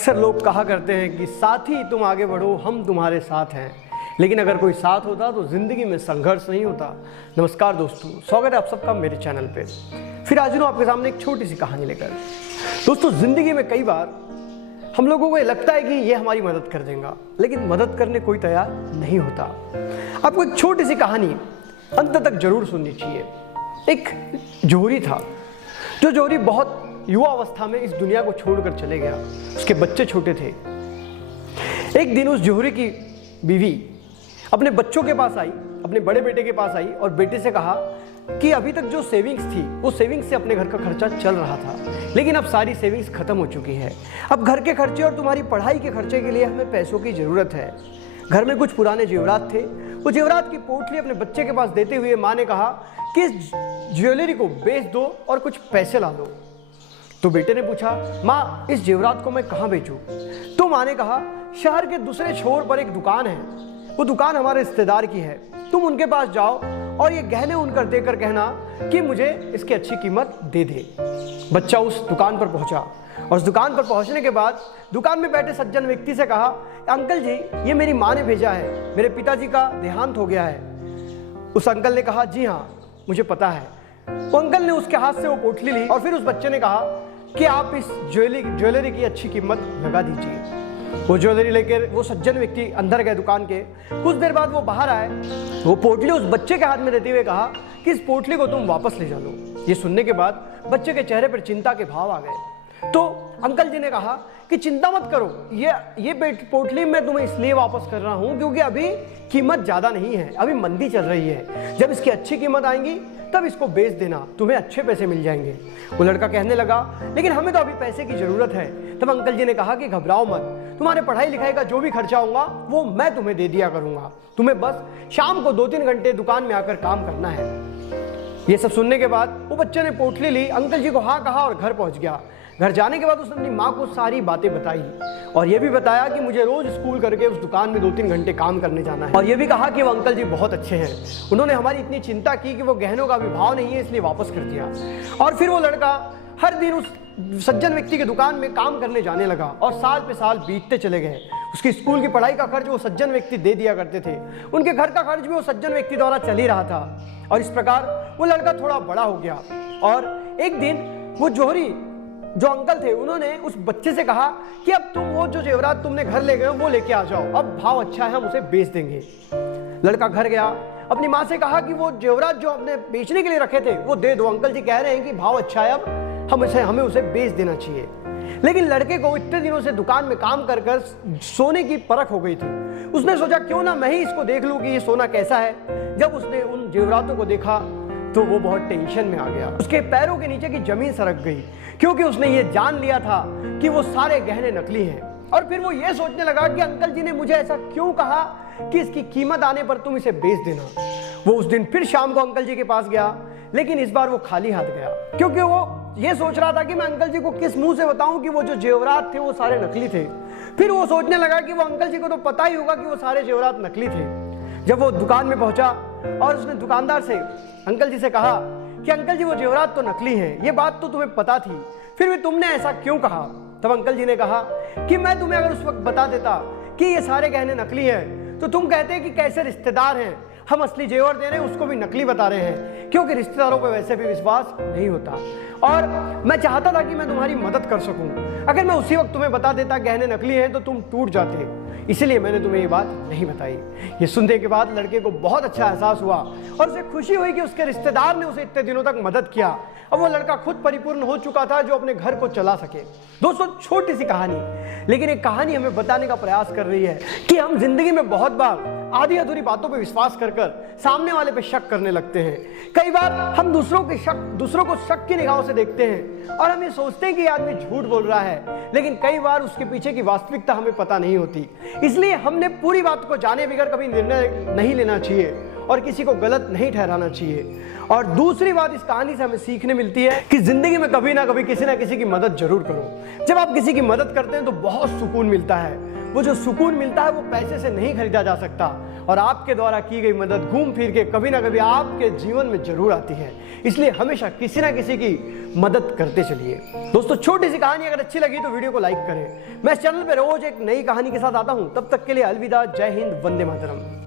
अक्सर लोग कहा करते हैं कि साथी तुम आगे बढ़ो, हम तुम्हारे साथ हैं। लेकिन अगर कोई साथ होता तो ज़िंदगी में संघर्ष नहीं होता। नमस्कार दोस्तों, स्वागत है आप सबका मेरे चैनल पे। फिर आज हूँ आपके सामने एक छोटी सी कहानी लेकर। दोस्तों, ज़िंदगी में कई बार हम लोगों को ये लगता है कि ये हमारी मदद कर देगा, लेकिन मदद करने कोई तैयार नहीं होता। आपको एक छोटी सी कहानी अंत तक जरूर सुननी चाहिए। एक जौहरी था, जो जौहरी बहुत युवा अवस्था में इस दुनिया को छोड़कर चले गया। उसके बच्चे छोटे थे। एक दिन उस जौहरी की बीवी अपने बच्चों के पास आई, अपने बड़े बेटे के पास आई और बेटे से कहा कि अभी तक जो सेविंग्स थी वो सेविंग्स से अपने घर का खर्चा चल रहा था, लेकिन अब सारी सेविंग्स खत्म हो चुकी है। अब घर के खर्चे और तुम्हारी पढ़ाई के खर्चे के लिए हमें पैसों की ज़रूरत है। घर में कुछ पुराने जेवरात थे। वो जेवरात की पोटली अपने बच्चे के पास देते हुए माँ ने कहा कि इस ज्वेलरी को बेच दो और कुछ पैसे ला दो। तो बेटे ने पूछा, माँ इस जेवरात को मैं कहाँ बेचूं? तो माँ ने कहा, शहर के दूसरे छोर पर एक दुकान है, वो दुकान हमारे रिश्तेदार की है। तुम उनके पास जाओ और ये गहने उनकर देकर कहना कि मुझे इसकी अच्छी कीमत दे दे। बच्चा उस दुकान पर पहुंचा और उस दुकान पर पहुंचने के बाद दुकान में बैठे सज्जन व्यक्ति से कहा, अंकल जी ये मेरी माँ ने भेजा है, मेरे पिताजी का देहांत हो गया है। उस अंकल ने कहा, जी हाँ मुझे पता है। वो अंकल ने उसके हाथ से वो पोटली ली और फिर उस बच्चे ने कहा कि आप इस ज्वेलरी की अच्छी कीमत लगा दीजिए। वो ज्वेलरी लेकर वो सज्जन व्यक्ति अंदर गए दुकान के। कुछ देर बाद वो बाहर आए। वो पोटली उस बच्चे के हाथ में देते हुए कहा कि इस पोटली को तुम वापस ले जा लो। ये सुनने के बाद बच्चे के चेहरे पर चिंता के भाव आ गए। तो अंकल जी ने कहा कि चिंता मत करो, ये पोटली मैं तुम्हें इसलिए वापस कर रहा हूँ क्योंकि अभी कीमत ज़्यादा नहीं है, अभी मंदी चल रही है। जब इसकी अच्छी कीमत आएंगी तब इसको बेच देना, तुम्हें अच्छे पैसे मिल जाएंगे। वो लड़का कहने लगा, लेकिन हमें तो अभी पैसे की ज़रूरत है। तब अंकल जी ने कहा कि घबराओ मत, तुम्हारे पढ़ाई लिखाई का जो भी खर्चा होगा वो मैं तुम्हें दे दिया करूँगा। तुम्हें बस शाम को 2-3 घंटे दुकान में आकर काम करना है। ये सब सुनने के बाद वो बच्चे ने पोटली ली, अंकल जी को हाँ कहा और घर पहुँच गया। घर जाने के बाद उसने अपनी माँ को सारी बातें बताई और ये भी बताया कि मुझे रोज स्कूल करके उस दुकान में 2-3 घंटे काम करने जाना है। और ये भी कहा कि वो अंकल जी बहुत अच्छे हैं, उन्होंने हमारी इतनी चिंता की कि वो गहनों का भी भाव नहीं है इसलिए वापस कर दिया। और फिर वो लड़का हर दिन उस सज्जन व्यक्ति की दुकान में काम करने जाने लगा और साल पे साल बीतते चले गए। उसकी स्कूल की पढ़ाई का खर्च वो सज्जन व्यक्ति दे दिया करते थे, उनके घर का खर्च भी वो सज्जन व्यक्ति द्वारा चल ही रहा था। और इस प्रकार वो लड़का थोड़ा बड़ा हो गया और एक दिन वो जौहरी जो अंकल थे उन्होंने उस बच्चे से कहा कि अब तुम वो जो जेवरात तुमने घर ले गए हो वो लेके आ जाओ, अब भाव अच्छा है हम उसे बेच देंगे। लड़का घर गया, अपनी माँ से कहा कि वो जेवरात जो आपने बेचने के लिए रखे थे वो दे दो, अंकल जी कह रहे हैं कि भाव अच्छा है, अब हमें उसे बेच देना चाहिए। लेकिन लड़के को इतने दिनों से दुकान में काम कर कर सोने की परख हो गई थी। उसने सोचा क्यों ना मैं ही इसको देख लूं कि ये सोना कैसा है। जब उसने उन जेवरातों को देखा तो वो बहुत टेंशन में आ गया। उसके पैरों के नीचे की जमीन सरक गई क्योंकि उसने ये जान लिया था कि वो सारे गहने नकली हैं। और फिर वो ये सोचने लगा कि अंकल जी ने मुझे ऐसा क्यों कहा कि इसकी कीमत आने पर तुम इसे बेच देना। वो उस दिन फिर शाम को अंकल जी के पास गया, लेकिन इस बार वो खाली हाथ गया क्योंकि वो ये सोच रहा था कि मैं अंकल जी को किस मुंह से बताऊं कि वो जो जेवरात थे वो सारे नकली थे। फिर वो सोचने लगा कि वो अंकल जी को तो पता ही होगा कि वो सारे जेवरात नकली थे। जब वो दुकान में पहुंचा और उसने दुकानदार से अंकल जी से कहा कि अंकल जी वो जेवरात तो नकली हैं, ये बात तो तुम्हें पता थी, फिर भी तुमने ऐसा क्यों कहा? तब अंकल जी ने कहा कि मैं तुम्हें अगर उस वक्त बता देता कि ये सारे गहने नकली हैं तो तुम कहते कि कैसे रिश्तेदार हैं, हम असली जेवर दे रहे हैं उसको भी नकली बता रहे हैं, क्योंकि रिश्तेदारों पर वैसे भी विश्वास नहीं होता। और मैं चाहता था कि मैं तुम्हारी मदद कर सकूं। अगर मैं उसी वक्त तुम्हें बता देता गहने नकली हैं तो तुम टूट जाते, इसीलिए मैंने तुम्हें ये बात नहीं बताई। ये सुनने के बाद लड़के को बहुत अच्छा एहसास हुआ और उसे खुशी हुई कि उसके रिश्तेदार ने उसे इतने दिनों तक मदद किया। अब वो लड़का खुद परिपूर्ण हो चुका था जो अपने घर को चला सके। दोस्तों, छोटी सी कहानी, लेकिन एक कहानी हमें बताने का प्रयास कर रही है कि हम जिंदगी में बहुत बार आधी अधूरी बातों पे विश्वास कर सामने वाले पे शक करने लगते हैं। कई बार हम दूसरों को शक की निगाहों से देखते हैं और हम ये सोचते हैं कि आदमी झूठ बोल रहा है, लेकिन कई बार उसके पीछे की वास्तविकता हमें पता नहीं होती। इसलिए हमने पूरी बात को जाने बगैर कभी निर्णय नहीं लेना चाहिए और किसी को गलत नहीं ठहराना चाहिए। और दूसरी बात इस कहानी से हमें सीखने मिलती है कि जिंदगी में कभी ना कभी किसी ना किसी की मदद जरूर करो। जब आप किसी की मदद करते हैं तो बहुत सुकून मिलता है, वो जो सुकून मिलता है वो पैसे से नहीं खरीदा जा सकता, और आपके द्वारा की गई मदद घूम फिर के कभी ना कभी आपके जीवन में जरूर आती है। इसलिए हमेशा किसी ना किसी की मदद करते चलिए। दोस्तों, छोटी सी कहानी अगर अच्छी लगी तो वीडियो को लाइक करें। मैं इस चैनल पर रोज एक नई कहानी के साथ आता हूं। तब तक के लिए अलविदा, जय हिंद, वंदे मातरम।